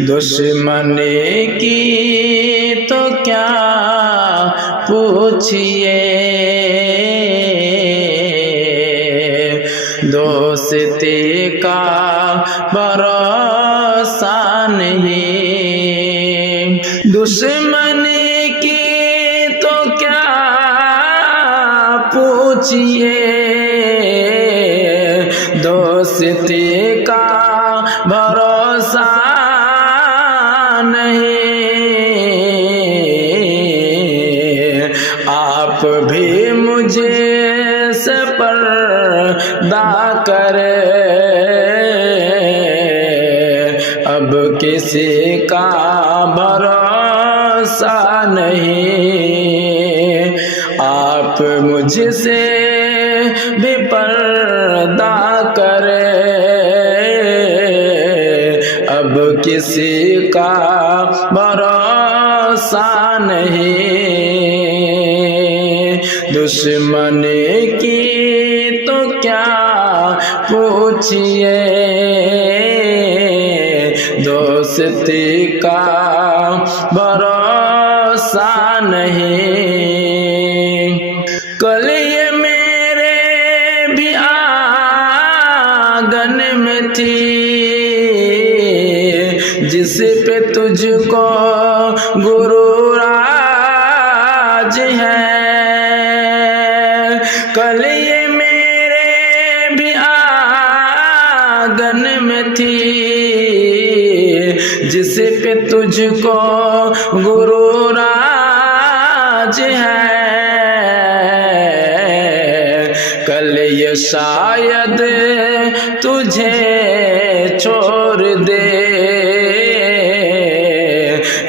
दुश्मन की तो क्या पूछिए, दोस्ती का भरोसा नहीं। दुश्मन की तो क्या पूछिए, दोस्ती का भरोसा नहीं। आप भी मुझे से पर्दा करे, अब किसी का भरोसा नहीं। आप मुझसे भी पर्दा करे, अब किसी का भरोसा नहीं। दुश्मन की तो क्या पूछिए, दोस्ती का भरोसा नहीं। कल ये मेरे भी आंगन में थी, जिस पे तुझको गुरु राज है। कल ये मेरे भी आंगन में थी, जिस पे तुझको गुरु राज है। कल ये शायद तुझे छोड़ दे,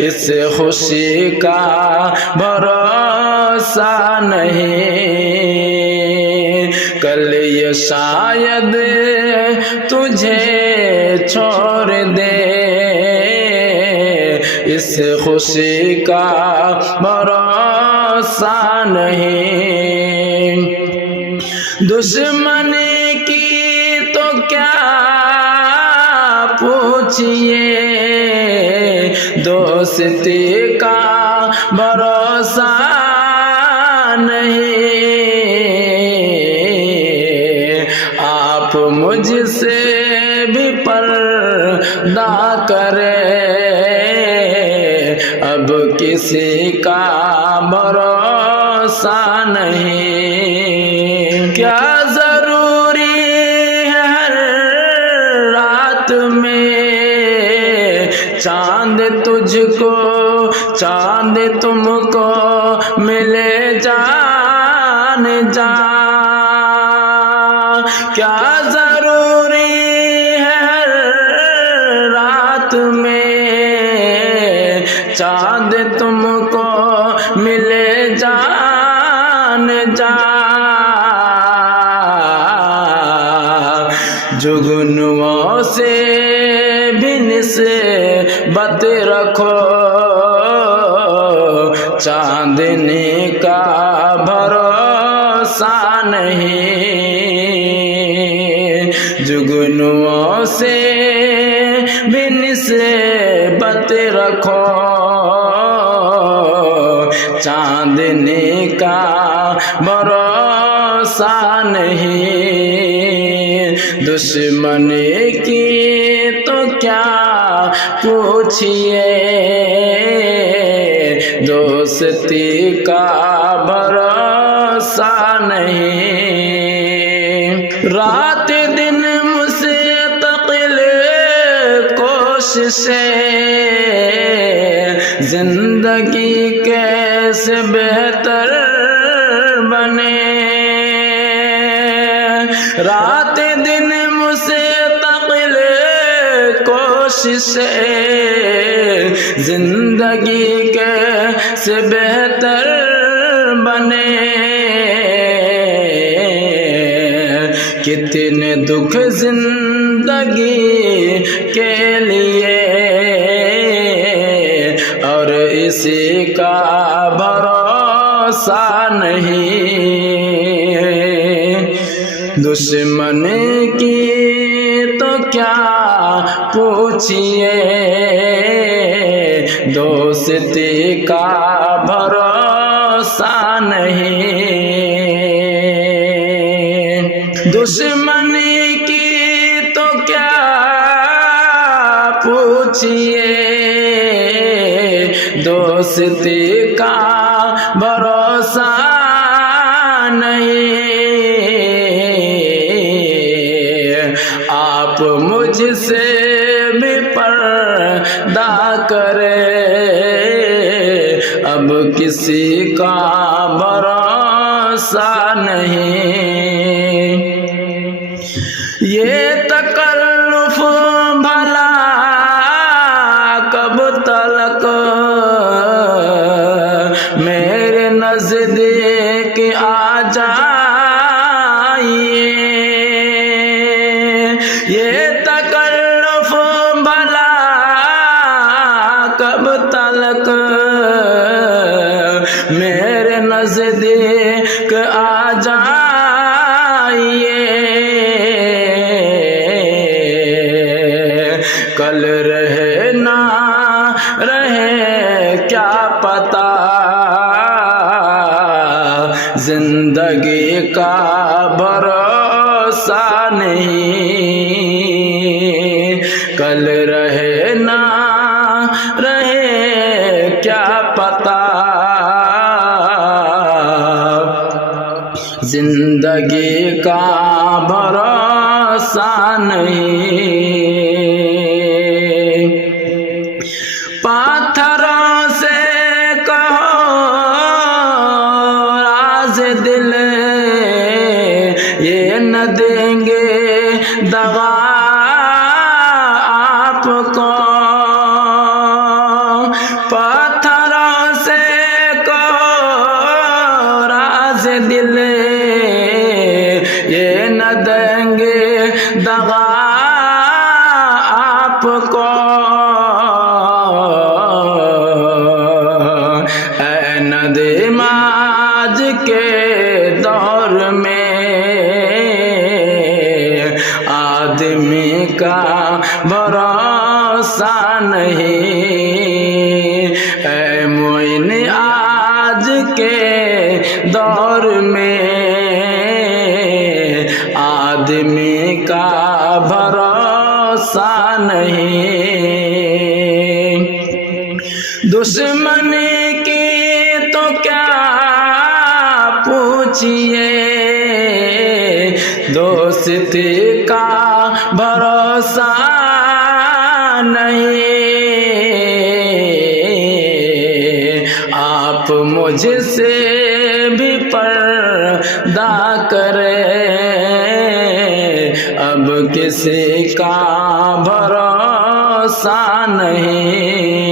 इस खुशी का भरोसा नहीं। कल ये शायद तुझे छोड़ दे, इस खुशी का भरोसा नहीं। दुश्मन की तो क्या पूछिए, दोस्ती का भरोसा नहीं। आप मुझसे भी पर्दा करे, अब किसी का भरोसा नहीं। क्या जरूरी है हर रात में चांद तुझको, चांद तुमको मिले जान जा। क्या जरूरी है हर रात में चांद तुमको मिले जान जा। जुगनुओं से भी निस्बत रखो, चांदनी का भरोसा नहीं। जुगनुओं से भी निस्बत रखो, चांदनी का भरोसा नहीं। दुश्मन की तो क्या पूछिए, दोस्ती का भरोसा नहीं। रात दिन मुस्तकिल कोशिशें, जिंदगी कैसे बेहतर बने। रात दिन मुस्तकिल कोशिशें, जिंदगी कैसे बेहतर बने। कितने दुख जिंदगी के लिए, और इसी का भरोसा नहीं। दुश्मन की तो क्या पूछिए, दोस्ती का भरोसा नहीं। दुश्मनी की तो क्या पूछिए, दोस्ती का भरोसा नहीं। आप मुझसे भी पर्दा करे, अब किसी का भरोसा नहीं। ये तकल्लुफ भला कब तलक मेरे नजदीक आ जाइए। ये तकल्लुफ भला कब तलक मेरे नजदीक आ जाइए। कल रहे ना रहे क्या पता, जिंदगी का भरोसा नहीं। कल रहे ना रहे क्या पता, जिंदगी का भरोसा नहीं। पाथरों से कहो राज दिल, ये न देंगे दगा आपको। पाथरों से कहो राज दिल, ये न देंगे दगा आपको। नदीम आज के दौर में आदमी का भरोसा नहीं। ऐ मोइन आज के दौर में आदमी का भरोसा नहीं। दुश्मनी की तो क्या पूछिए, दोस्ती का भरोसा नहीं। आप मुझसे भी पर्दा करे, अब किसी का भरोसा नहीं।